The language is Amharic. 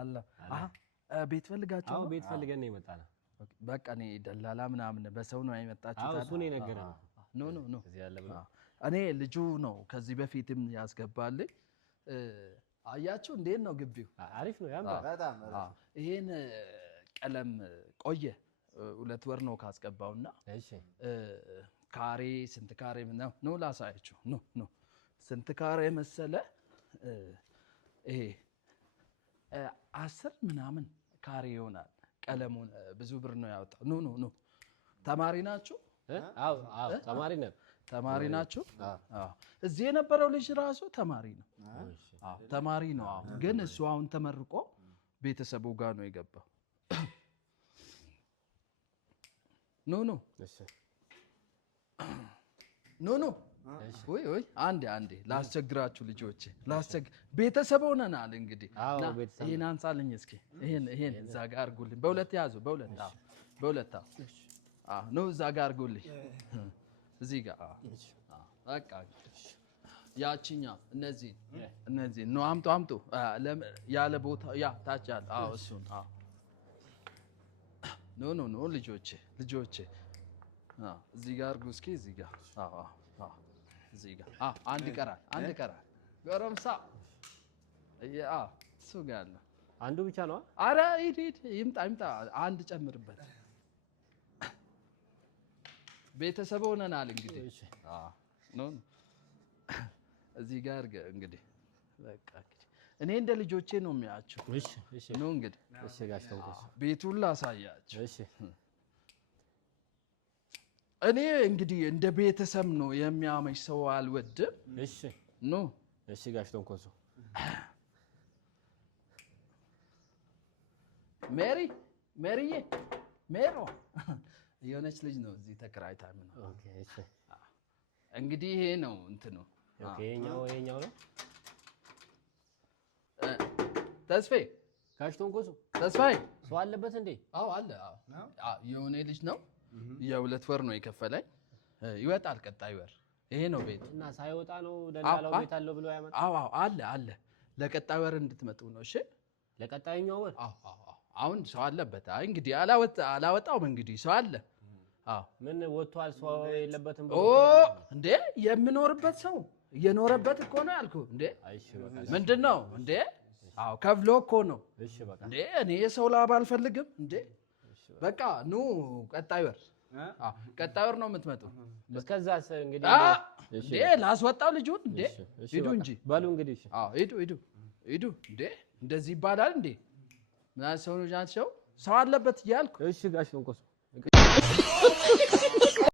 አለ ቤት ፈልጋችሁ አዎ ቤት ፈልገን ነው የመጣነው በቃ እኔ ደላላ ምናምን በሰው ነው አይመጣችሁ አዎ እሱ ነው የነገረን ኖ እዚህ ያለ ብሎ እኔ ልጁ ነው ከዚህ በፊትም ያስገባልኝ አያችሁ እንዴት ነው ግቢው አሪፍ ነው ያምራል በጣም ይሄን ቀለም ቆየ 2 ወር ነው ካስገባውና እሺ ካሬ ስንት ካሬ ነው ላሳያችሁ ኖ ስንት ካሬ መሰለ ይሄ 10 ምናምን ካሬ ይሆናል ቀለሙን ብዙ ብር ነው ያወጣው ኖ ተማሪ ናችሁ አዎ ተማሪ ናችሁ እዚህ የነበረው ልጅ ራሱ ተማሪ ነው ተማሪ ነው ግን እሱ አሁን ተመርቆ ቤተሰቡ ጋር ነው የገባው ኖ እሺ ኖ ወይ አንዴ ላስቸግራችሁ ልጆቼ ቤተሰብ ሆነናል እንግዲህ ይሄን አንሳልኝ እስኪ ይሄን እዛ ጋር አርጉልኝ በሁለት ያዙ በሁለት ነው እዛ ጋር አርጉልኝ እዚህ ጋር በቃ ያቺኛ እነዚህ ነው አምጡ ያለ ቦታ ያ ታች ያለ እሱን ኖ ልጆቼ እዚህ ጋር አርጉ እስኪ እዚህ ጋር እዚህ ጋር አንድ ቀራል ጎረምሳ እሱ ጋር አለ አንዱ ብቻ ነው አረ ሂድ ይምጣ አንድ ጨምርበት ቤተሰብ ሆነናል እንግዲህ ኖ እዚህ ጋር እንግዲህ በቃ እኔ እንደ ልጆቼ ነው የሚያችሁ እሺ ነው እንግዲህ እሺ ጋሽ ተንኮስ ቤቱን ላሳያችሁ እሺ እኔ እንግዲህ እንደ ቤተሰብ ነው የሚያመሽ ሰው አልወድም እሺ ኖ እሺ ጋሽ ተንኮስ ሜሮ የሆነች ልጅ ነው እዚህ ተከራይታ ነው ኦኬ እሺ እንግዲህ ይሄ ነው እንትኑ ኦኬ የኛው ነው ተስፋዬ ጋሽ ተንኮስ ተስፋዬ ሰው አለበት እንዴ አለ የሆነ ልጅ ነው የ2 ወር ነው የከፈለኝ ይወጣል ቀጣይ ወር ይሄ ነው ቤት እና ሳይወጣ ነው ደላላው ቤት አለው ብሎ ያመጣ አለ ለቀጣይ ወር እንድትመጡ ነው እሺ ለቀጣይኛው ወር አሁን ሰው አለበት እንግዲህ አላወጣውም እንግዲህ ሰው አለ ምን ወጥቷል ሰው የለበትም እንዴ የምኖርበት ሰው እየኖረበት እኮ ነው ያልኩህ እንዴ ምንድነው እንዴ ከፍሎ እኮ ነው እሺ በቃ እንዴ እኔ የሰው ላብ አልፈልግም እንዴ በቃ ኑ ቀጣይ ወር ነው የምትመጡ እስከዛስ እንግዲህ እንዴ ላስወጣው ልጁን እንዴ ሂዱ እንጂ በሉ እንግዲህ እሺ ሂዱ እንዴ እንደዚህ ይባላል እንዴ ምን ሰው ነው ጃንቸው ሰው አለበት እያልኩ እሺ ጋሽ ተንኮስ